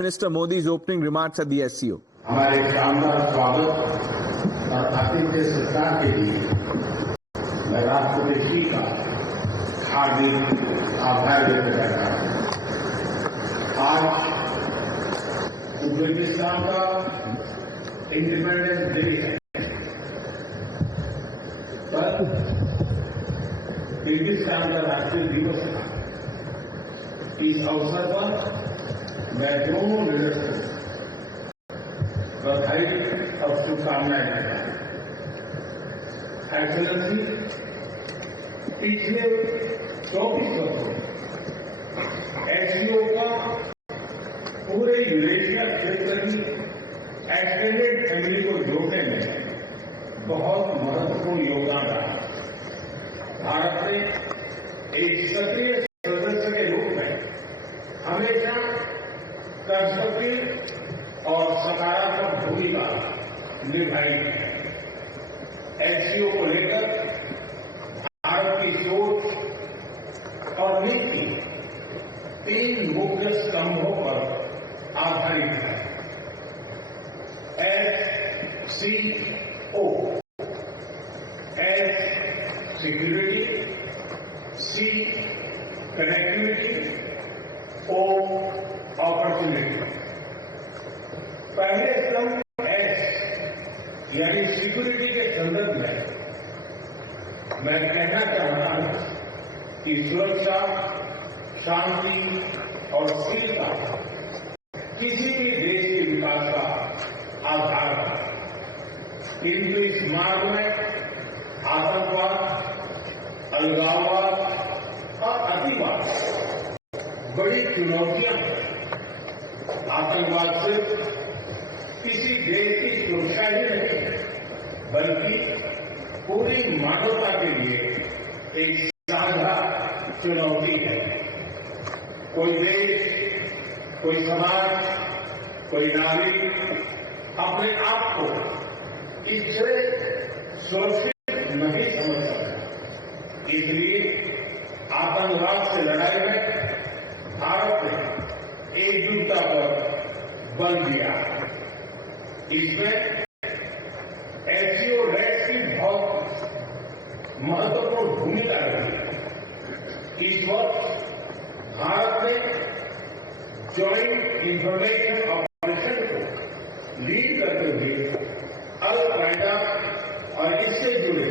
Minister Modi's opening remarks at the SCO. हमारे शानदार स्वागत और आतिथ्य सत्कार के लिए मैं राष्ट्रपति जी का हार्दिक आभार व्यक्त करता हूं। आज उज्बेकिस्तान का इंडिपेंडेंस डे है। कल किर्गिस्तान का राष्ट्रीय दिवस था। इस अवसर पर मैं दोनों लीडर्स को बधाई और शुभकामनाएं देता हूं। एक्सेलेंसी, पिछले 24 वर्षों एससीओ का पूरे यूरेशिया क्षेत्र की एक्सटेंडेड फैमिली को जोड़ने में बहुत महत्वपूर्ण योगदान रहा। भारत ने एक सक्रिय सदस्य के रूप में हमेशा कंस्ट्रक्टिव और सकारात्मक भूमिका निभाई है। एससीओ को लेकर भारत की सोच और नीति 3 मुख्य स्तंभों पर आधारित है। एससीओ, एस सिक्योरिटी, सी कनेक्टिविटी, ओ अपॉर्चुनिटी। पहले स्तंभ एस यानी सिक्योरिटी के संदर्भ में मैं कहना चाहता हूं कि सुरक्षा, शांति और स्थिरता किसी भी देश के विकास का आधार है। किंतु इस मार्ग में आतंकवाद, अलगाववाद और अतिवाद बड़ी चुनौतियां हैं। आतंकवाद सिर्फ किसी देश की सुरक्षा ही नहीं है, बल्कि पूरी मानवता के लिए एक साझा चुनौती है। कोई देश, कोई समाज, कोई नागरिक अपने आप को इससे सुरक्षित नहीं समझ सकता। इसलिए आतंकवाद से लड़ाई में भारत ने एकजुटता पर बल दिया। इसमें एससीओ रैक्स की बहुत महत्वपूर्ण भूमिका रही। इस वक्त भारत ने ज्वाइंट इंफॉर्मेशन ऑपरेशन को लीड करते हुए अल-कायदा और इससे जुड़े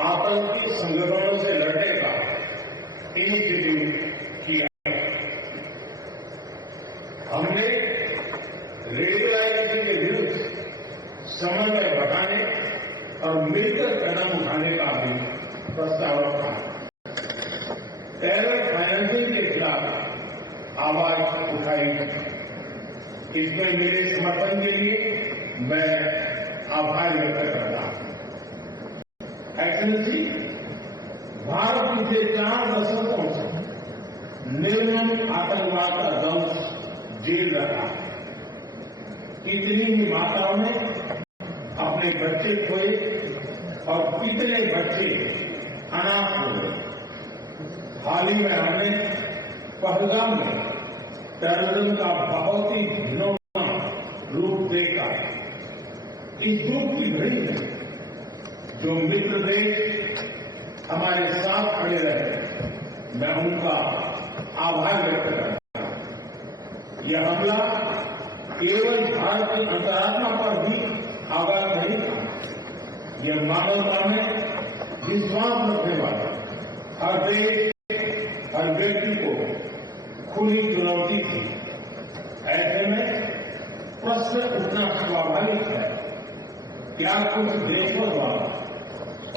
आतंकी संगठनों से लड़ने का इंस्टीट्यूट किया। हमने रेडिकलाइजेशन के विरुद्ध समन्वय बढ़ाने और मिलकर कदम उठाने का भी प्रस्ताव रखा। टेरर फाइनेंसिंग के खिलाफ आवाज उठाई। इसमें मेरे समर्थन के लिए मैं आभार व्यक्त करता हूं। एक्सेलेंसी, भारत पिछले 4 दशकों से निर्मम आतंकवाद का दंश झेल रहा है। कितनी ही माताओं ने अपने बच्चे खोए और कितने बच्चे अनाथ हो गए। हाल ही में हमने पहलगाम में टेररिज्म का बहुत ही घिनौना रूप देखा। इस दुख की घड़ी में जो मित्र देश हमारे साथ खड़े रहे, मैं उनका आभार व्यक्त करता हूं। यह हमला केवल भारत की अंतरात्मा पर भी आघात नहीं था, यह मानवता में विश्वास रखने वाला हर देश, हर व्यक्ति को खुली चुनौती थी। ऐसे में प्रश्न उठना स्वाभाविक है, क्या कुछ देशों द्वारा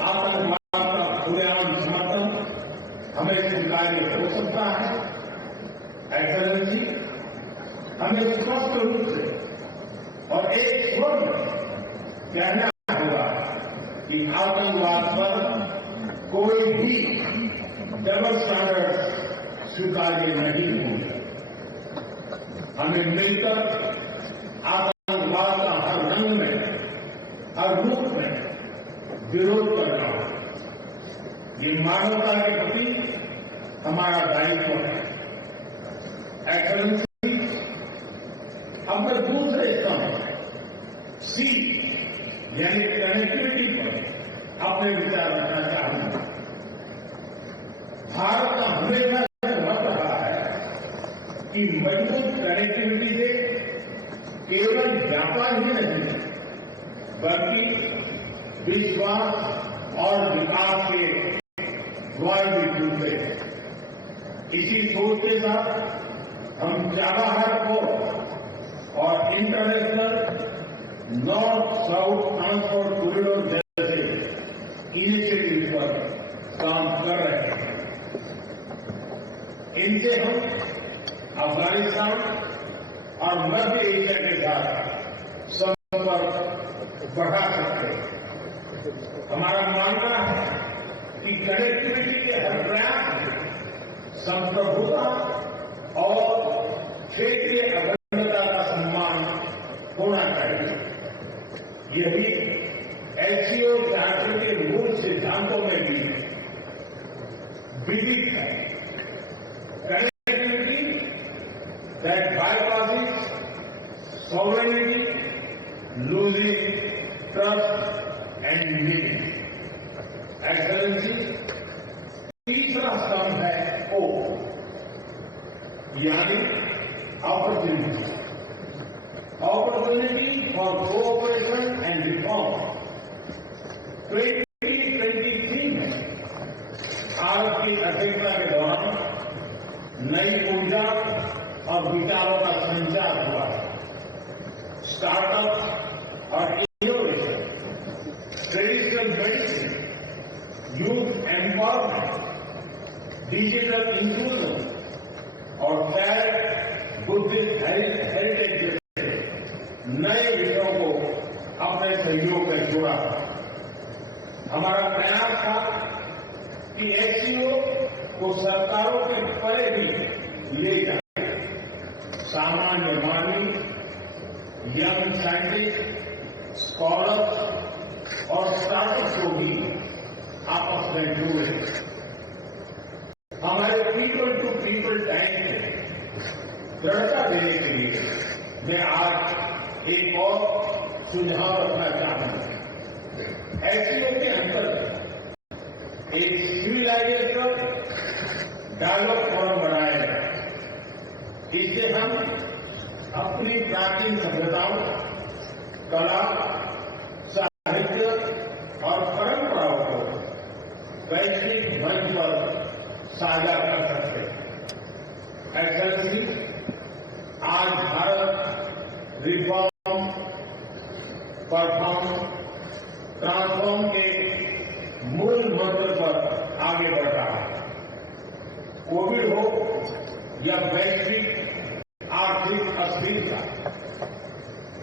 आतंकवाद का खुलेआम समर्थन हमें स्वीकार्य हो सकता है? एक्सेलेंसी, हमें स्पष्ट रूप से और एक स्वर में कहना होगा कि आतंकवाद पर कोई भी डबल स्टैंडर्ड स्वीकार्य नहीं होंगे। हमें मिलकर आतंकवाद का हर रंग में, हर रूप में विरोध करना होगा। ये मानवता के प्रति हमारा दायित्व है। एक्सेलेंसी, अब मैं दूसरे स्तंभ सी यानी कनेक्टिविटी पर अपने विचार रखना चाहूंगा। भारत का हमेशा से मत रहा है कि मजबूत कनेक्टिविटी से केवल व्यापार ही नहीं बल्कि विश्वास और विकास के द्वार भी खुलते हैं। इसी सोच के साथ हम चाबहार पोर्ट और international north south transport corridor जैसे इनिशिएटिव पर काम कर रहे हैं। इनसे हम अफगानिस्तान और मध्य एशिया के साथ संपर्क बढ़ा सकते हैं। हमारा मानना है कि कनेक्टिविटी के हर प्रयास में संप्रभुता और क्षेत्रीय अखंडता का सम्मान होना चाहिए। यही एससीओ चार्टर के मूल सिद्धांतों में भी विदित है। Connectivity that bypasses sovereignty, losing trust and meaning. Excellency, तीसरा स्तंभ है ओ यानी opportunity. Opportunity for cooperation and reform। 2023 में भारत की अध्यक्षता के दौरान नई ऊर्जा और विचारों का संचार हुआ है। स्टार्टअप और innovation, traditional medicine, youth empowerment, digital inclusion और शेयर बुद्धिस्ट हेरिटेज नए विषयों को अपने सहयोग में जोड़ा। हमारा प्रयास था कि एससीओ को सरकारों के परे भी ले जाए। सामान्य मानवी, यंग साइंटिस्ट, स्कॉलर्स और स्टार्टअप्स को भी आपस में जोड़े। हमारे पीपल टू पीपल टाइम में दृढ़ता देने के लिए मैं आज एक और सुझाव रखना चाहूंगा। एससीओ के अंतर्गत एक सिविलाइजेशन डायलॉग फोरम बनाया जाए। इससे हम अपनी प्राचीन सभ्यताओं, कला, साहित्य और परंपराओं को वैश्विक मंच पर साझा कर सकते हैं। एक्सेलेंसी, आज भारत रिफॉर्म, परफॉर्म, ट्रांसफॉर्म के मूल मंत्र पर आगे बढ़ रहा है। कोविड हो या वैश्विक आर्थिक अस्थिरता,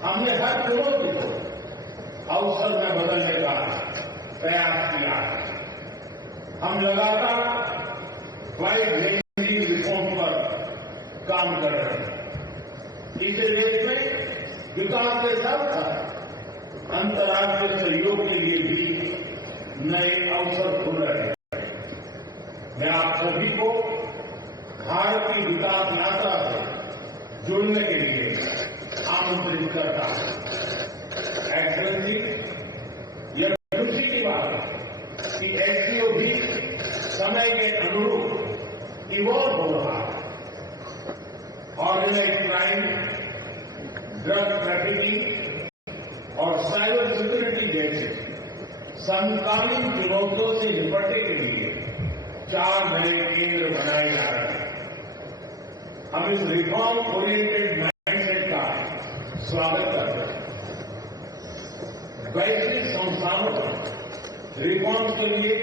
हमने हर चुनौती को अवसर में बदलने का प्रयास किया है। हम लगातार वाइड रेंजिंग रिफॉर्म पर काम कर रहे हैं। इस देश में विकास के साथ साथ अंतर्राष्ट्रीय सहयोग के लिए भी नए अवसर खुल रहे हैं। मैं आप सभी को भारत की विकास यात्रा से जुड़ने के लिए आमंत्रित करता हूं। एक्सेलेंसी, यह खुशी की बात है कि एससीओ भी समय के अनुरूप इवॉल्व हो रहा है। ऑर्गेनाइज्ड क्राइम, ड्रग ट्रैफिकिंग और साइबर सिक्योरिटी जैसे समकालीन चुनौतियों से निपटने के लिए 4 नए केंद्र बनाए जा रहे हैं। हम इस रिफॉर्म ओरिएंटेड माइंडसेट का स्वागत करते हैं। वैश्विक संस्थानों पर रिफॉर्म के लिए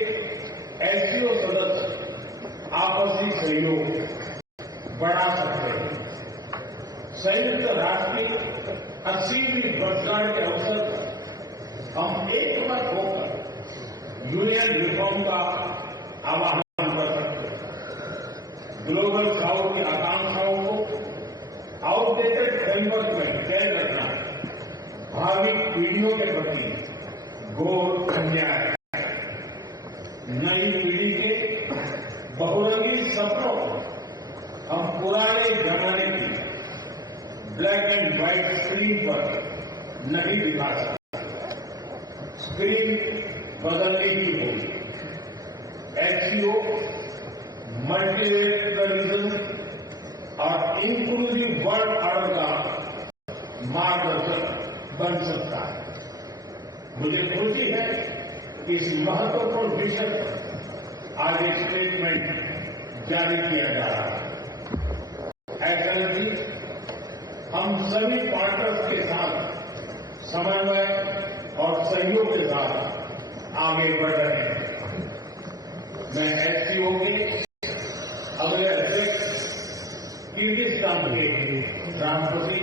एससीओ सदस्य आपसी सहयोग बढ़ा सकते हैं। संयुक्त राष्ट्र की 80वीं वर्षगांठ के अवसर पर हम एक बार होकर यूनियन रिफॉर्म का आह्वान कर सकते हैं। ग्लोबल साउथ की आकांक्षाओं को आउटडेटेड फ्रेमवर्क में कैद रखना भावी पीढ़ियों के प्रति घोर अन्याय है। नई पीढ़ी के बहुरंगी सपनों को हम पुराने जमाने की ब्लैक एंड व्हाइट स्क्रीन पर नहीं दिखा सकता। स्क्रीन बदलने की होगी। एचसीओ मल्टीलेटरलिज्म और इंक्लूसिव वर्ल्ड ऑर्डर का मार्गदर्शक बन सकता है। मुझे खुशी है कि इस महत्वपूर्ण विषय पर आज एक स्टेटमेंट जारी किया जा रहा है। अटल जी हम सभी पार्टनर्स के साथ समन्वय और सहयोग के साथ आगे बढ़ रहे हैं। मैं एचसीओ के अगले अध्यक्ष किर्गिस्तान के राष्ट्रपति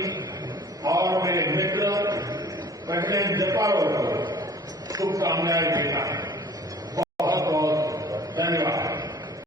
और मेरे मित्र प्रेसिडेंट जपारोव को शुभकामनाएं देता हूं।